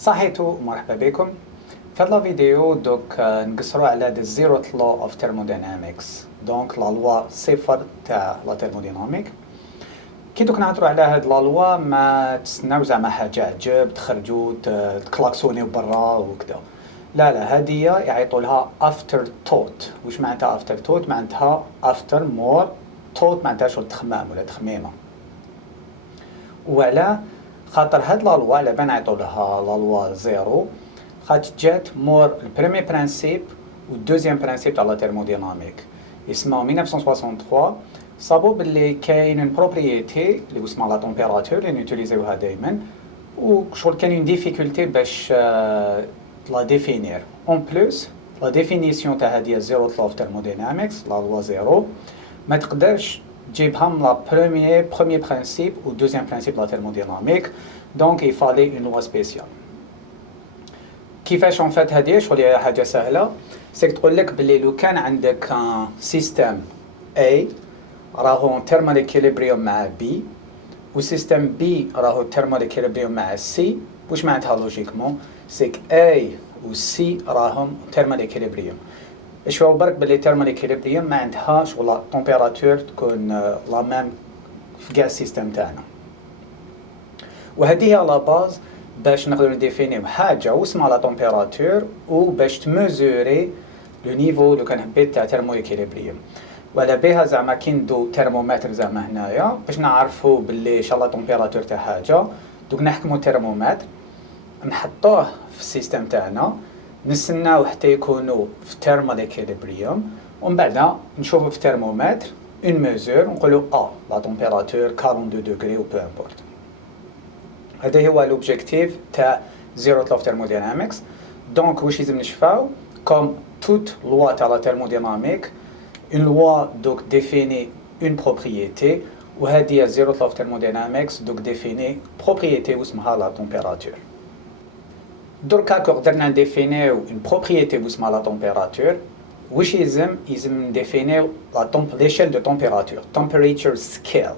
صحيتو مرحبا بكم. في هذا الفيديو نقصروا على the Zeroth law of thermodynamics. دونك لا لوا صفر تاع لا thermodynamique. كي نهضروا على هاد لا لوا ما تستناو زعما حاجه عجب تخرجوا تكلاكسونيو برا وكذا. لا هذه يعيطوا لها after thought. واش معناتها after thought؟ معناتها after more thought معناتها شغل تخمام ولا تخميمه. وعلى خاطر هاد لا لوا على بان عيطوا لها لا لوا زيرو، خاطر جات مور البريمي برانسيب والدوزيام برانسيب تاع لا تيرموديناميك. اسمها 1963 صابوا باللي كاين اون بروبريتي اللي اسمها لا température اللي نوتيليزيوها دائما، وشغل كاين اون ديفيكولتي باش لا ديفينير. اون بلوس لا ديفينيسيون تاع هذه زيروث لو اوف ثيرمودينامكس لا لوا زيرو ما تقدرش تجيبها من لا بروميي برانسيب و دوزيام برانسيب لا تيرموديناميك. دونك il fallait une loi spéciale. كيفاش اون فات هذه شغل هي حاجه سهله، سيك تقول لك بلي لو كان عندك سيستم A راهو ثيرمال ايكيليبريوم مع B وسيستم B راهو ثيرمال ايكيليبريوم مع C، واش معناتها لوجيكمون؟ سيك A و C راهم ثيرمال ايكيليبريوم. شوفوا برك بلي ثيرمال ايكيليبريوم ما عندها شغل لا température تكون لا ميم في كاع السيستم تاعنا. وهذه هي لا باز باش نقدروا نديفينيو حاجه واسمها لا température وباش تميزوري لو نيفو لو كان حبيت تاع ثيرمو ايكيليبريوم. وعلى بها زعما كي ندو ترمومتر زعما هنايا باش نعرفوا باللي ان شاء الله température تاع حاجه، دوك نحكموا ترمومتر نحطوه في السيستم تاعنا، نستناو حتى يكونوا في ثيرمال ايكيليبريوم، ومن بعد نشوفوا في الترمومتر اون ميزور ونقولوا لا température 42 دوغري و بو امبورت. هذا هو لوبجيكتيف تاع زيروث لو اوف ثيرمودينامكس. دونك واش لازم نشفاو كوم توت لوا تاع لا ثيرموديناميك، اون لوا دوك ديفيني اون بروبريتي، وهذه زيروث لو اوف ثيرمودينامكس دوك ديفيني بروبريتي واسمها لا température. دركا كو قدرنا نديفينيو اون بروبريتي واسمها لا température، واش يلزم نديفينيو ليشيل دو température temperature scale.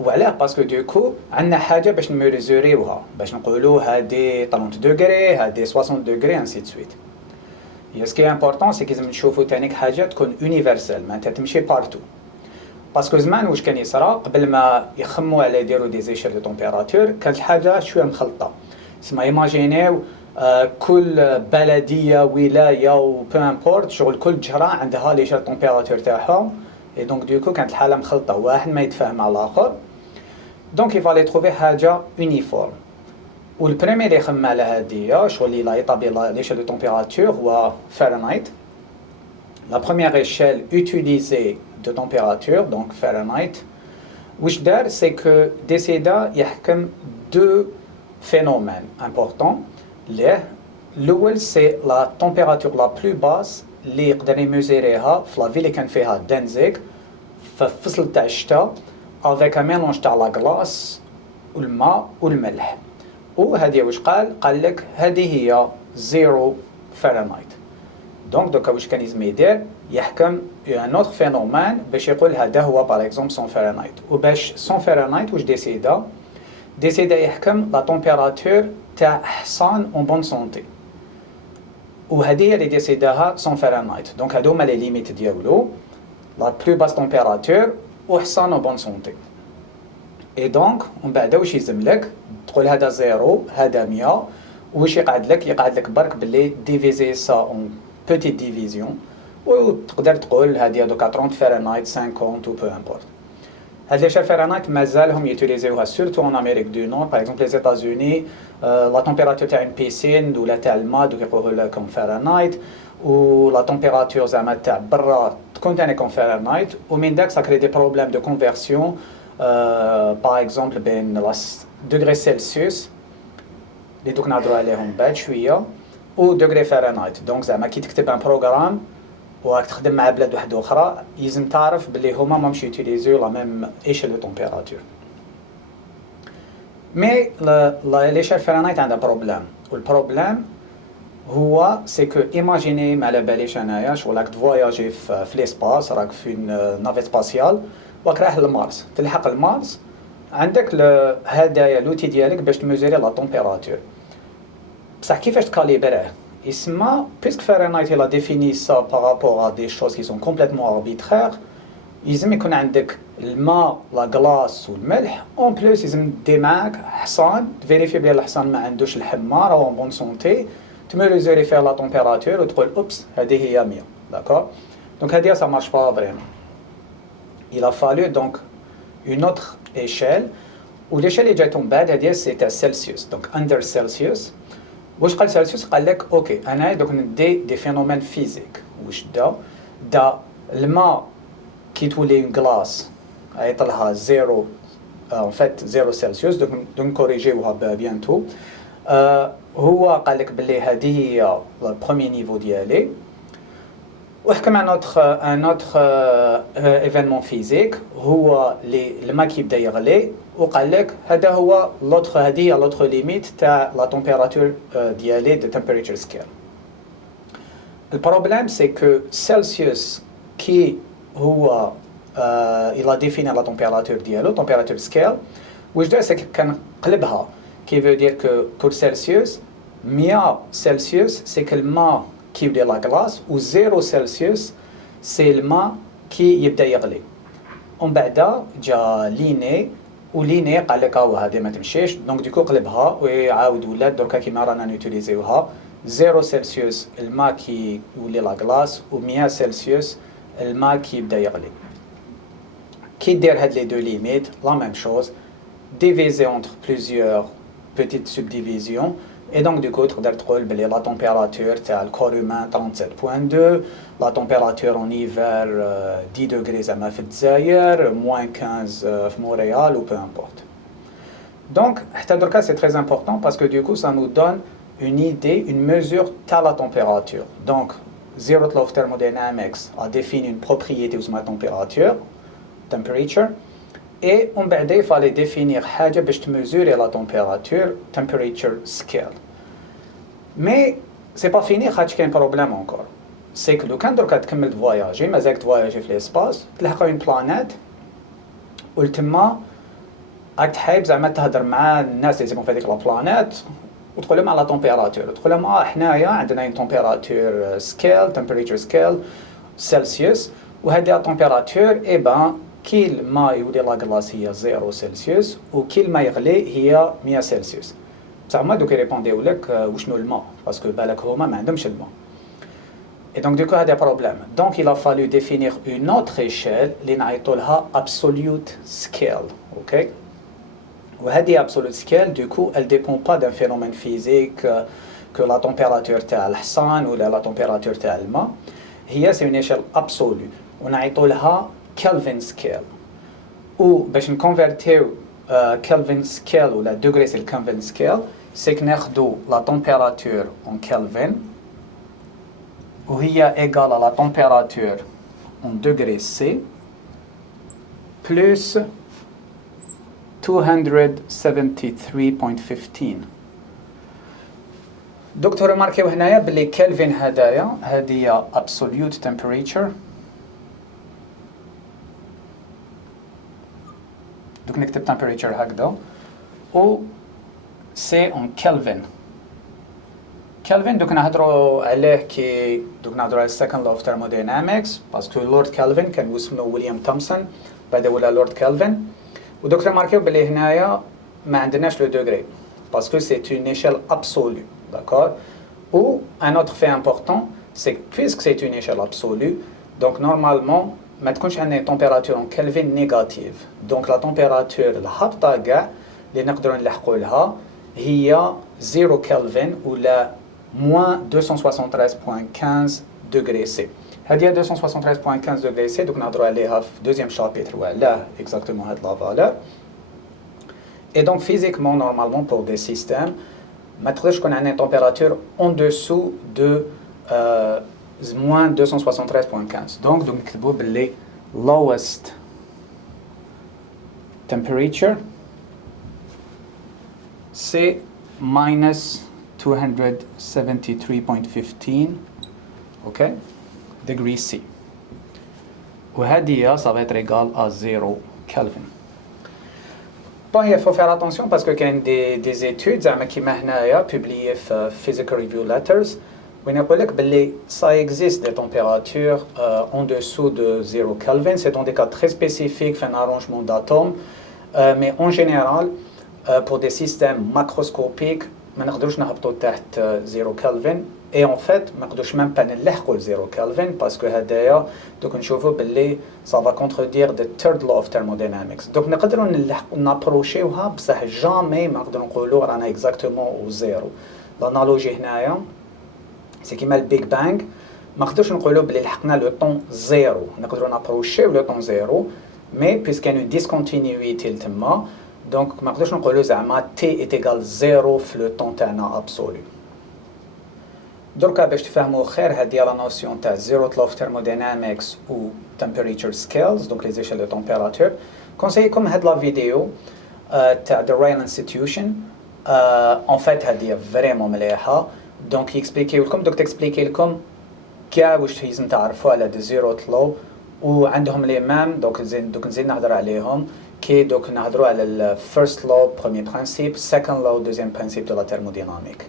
وعلاه باسكو دوكو عندنا حاجه باش نميزوريوها، باش نقولوا هادي 30 دوغري هادي 60 دوغري انسي دو سويت. هي سكي امبورطون سي لازم نشوفوا تانيك حاجه تكون يونيفرسال معناتها تمشي بارتو. باسكو زمان واش كان يصرا قبل ما يخموا على يديروا دي زيشيل دو température كانت الحاجه شويه مخلطه. اسمها ايماجينيو كل بلديه ولايه و بو امبورت شغل كل جهه عندها ليشيل température تاعهم، اي دونك دوكو كانت الحاله مخلطه واحد ما يتفاهم مع الاخر. دونك يفالي تروفي حاجه يونيفورم. والبريمير اللي خمم على هذه شغل اللي لا يطابي ليشيل دو température هو فahrenheit. لا بروميير ايشيل اوتيليزي دو température دونك فahrenheit. واش دار سي كو ديسيدا يحكم دو فينومين امبورطون. الاول سي لا température لا بلو باس اللي يقدر يميزوريها في لا في اللي كان فيها دانزيك في فصل تاع الشتاء افيك ان ميلونج تاع لا كلاص والماء والملح. وهذه واش قال لك هذه هي 0 فahrenheit. دونك دوكا واش كان لازم يدير يحكم ان اوتر فينومين باش يقول هذا هو باغ اكزومبل 100 فahrenheit. وباش 100 فahrenheit واش ديسيدا يحكم لا température تاع حصان اون بون سونتي، وهذه هي اللي ديسيداها 100 فahrenheit. دونك هادو هما لي ليميت ديالو لا بلو باس température وحصان اون بون سونتي. اي دونك ومن بعد واش يلزم لك تقول هذا زيرو هذا 100، واش يقعد لك برك باللي ديفيزي سا اون بوتيت ديفيزيون، وتقدر تقول هذه دوكا 30 فahrenheit 50 و بو امبورت. هاد ليشيل فahrenheit مازالهم يوتيليزيوها سورتو ان امريك دو نور. باغ اكزومبل لي زيتازوني لا température تاع اون بيسين ولا تاع الماء دوك يقولوا لكم فahrenheit، و لا température زعما تاع برا تكون تاني كون فahrenheit. ومن داك ساكري دي بروبليم دو كونفيرسيون باغ اكزومبل بين دوغري سيلسيوس اللي دوك نهضروا عليهم بعد شويه و دوغري فahrenheit. دونك زعما كي تكتب ان بروغرام وراك تخدم مع بلاد واحده اخرى يلزم تعرف بلي هما مامش يوتيليزيو لا ميم ايشيل دو température. مي ليشيل فahrenheit عندها بروبليم، والبروبليم هو سي كو ايماجيني ما على باليش انايا شغل راك تفواياجي في ليسباس، راك في نافيت سباسيال وراك رايح لمارس، تلحق المارس عندك هدايا لوتي ديالك باش تميزوري لا température. بصح كيفاش تكاليبريه يسمى puisque Fahrenheit il a défini ça par rapport à des choses qui sont complètement arbitraires يلزم يكون عندك الماء لا غلاس والملح اون بليس يلزم دي معاك حصان تفيريفي بلي الحصان ما عندوش الحمار او بون سونتي تميزوري فيها لا تمبيراتور وتقول اوبس هذه هي 100 داكور دونك هذه ça marche pas vraiment il a fallu donc une autre échelle و l'échelle اللي جات من بعد هذه سيتا سيلسيوس دونك اندر سيلسيوس واش قال سيلسيوس قال لك اوكي انا دوك ندي دي فينومين فيزيك واش دا الماء كي تولي اون غلاس عيط لها زيرو ان فيت زيرو سيلسيوس دوك نكوريجيوها بيانتو هو قال لك بلي هذه هي البروميي نيفو ديالي وحكم ان اوتر ايفينمون فيزيك هو الماء كيبدا يغلي وقال لك هذا هو لوتر هذه هي لوتر ليميت تاع لا تمبيراتور ديالي دو تمبيراتور سكيل البروبليم سي كو سيلسيوس كي هو il a défini la température ديالو température scale واش دار سي كان قلبها كي veut dire que pour Celsius 100 Celsius c'est que الماء كي يبدا لا غلاس و 0 Celsius سي الماء كي يبدا يغلي ومن بعد جا ليني وليني قال لك هو هذه ما تمشيش دونك ديكو قلبها ويعاود ولات دركا كيما رانا نوتيليزيوها 0 سلسيوس الماء كي يولي لا غلاس و 100 سلسيوس الماء كي يبدا يغلي كي دير هاد لي دو ليميت لا ميم شوز ديفيزي اونتر بليزيور بيتيت سبديفيزيون et donc du coup تقدر تقول بلي لا تمبيراتور تاع الكور هومان 37.2 لا تمبيراتور اون ايفر 10 دوغري زعما في الجزائر موان 15 في مونريال و بو امبورت دونك حتى دركا سي تري امبورطون باسكو دو كو ça nous donne une idée une mesure تاع لا تمبيراتور دونك Zeroth law of Thermodynamics a défini une propriété ou ma temperature et on بعد fallait définir حاجة باش تمزوري la temperature scale mais c'est pas fini خاطش كاين problème encore c'est que لو كان دركا تكمل تفواياجي مازالك تفواياجي في الاسباس تلحق اون بلانيت ولتما راك تحايب زعما تهضر مع الناس اللي يسمون في هذيك لا بلانيت وتقول لهم على تمبيراتور تقول لهم حنايا عندنا اون تمبيراتور سكيل تمبيراتور سكيل سلسيوس وهذه التمبيراتور اي بان كي الماء يولي لا غلاس هي 0 سلسيوس وكي الماء يغلي هي 100 سلسيوس بصح هما دوك يريبونديو لك وشنو الماء باسكو بالك هما ما عندهمش الماء et donc du coup هذا بروبليم donc il a fallu définir une autre échelle اللي نعيطوا لها absolute scale ok وهذه absolute scale du coup elle dépend pas d'un phénomène physique que la température تاع الحصان ولا la température تاع الماء هي c'est une échelle absolue ونعيطوا لها Kelvin scale ou باش نكونفيرتيو Kelvin scale ولا degré c'est le Kelvin scale c'est que ناخذوا la température en Kelvin وهي égale à la température en degrés C plus 273.15 دكتور ماركيو هنايا بلي كلفين هدايا هذه absolute temperature دوك نكتب temperature هكذا و سي اون كلفين كلفين دوك نهضروا عليه كي دوك نهضروا على second law of thermodynamics باسكو لورد كلفين كان اسمه ويليام تومسون بعد ولا لورد كلفين ودكتور ماركيو بلي هنايا ما عندناش لو دوغري باسكو سي اون ايشيل ابسولو داكور ou un autre fait important c'est que puisque c'est une échelle absolue donc normalement ما تكونش عندنا température en Kelvin négative donc la température الهابطة كاع اللي نقدروا نلحقوا لها هي 0 كلفن ولا moins 273.15 degrés C هذه 273.15 degrés C دوك نهضروا عليها في دوزيام شابيتر وعلاه exactement هاد لا valeur et donc physiquement normalement pour des systèmes ما تقدرش تكون عندنا température en dessous de moins 273.15 donc نكتبوا باللي lowest temperature c'est minus 273.15 ok degree C وهذه ça va être égal à 0 Kelvin Bon, il faut faire attention parce qu'il y a des études qui sont publiées dans Physical Review Letters où on dit que ça existe des températures en dessous de 0 Kelvin. C'est dans des cas très spécifiques, fait un arrangement d'atomes, mais en général, pour des systèmes macroscopiques, on ne peut pas تحت 0 Kelvin. Et en fait, on ne peut même pas نلحقوا 0 Kelvin parce que هدايا donc نشوفوا باللي ça va contredire the third law of thermodynamics. Donc نقدروا نابروشيوها بصح jamais ما نقدروا نقولوا رانا exactement au zéro. L'analogie هنايا c'est كيما البيج بانج ما نقدرش نقولوا باللي لحقنا لو طون زيرو، نقدروا نابروشيو لو طون زيرو mais puisqu'il y a une discontinuité تما donc ما نقدرش نقولوا زعما t est égal 0 في le temps تاعنا absolu. دركا باش تفهموا خير هذه لا نوسيون تاع Zeroth law of thermodynamics و temperature scales donc les échelles de température conseillكم هاد لا فيديو تاع the Royal Institution en fait هذه فريمون مليحه دونك يكسبليكيو لكم دوك تكسبليكي لكم كاع واش لازم تعرفوا على the Zeroth law وعندهم لي مام دوك نزيد نهضر عليهم كي دوك نهضروا على first law premier principe second law deuxième principe de la thermodynamique.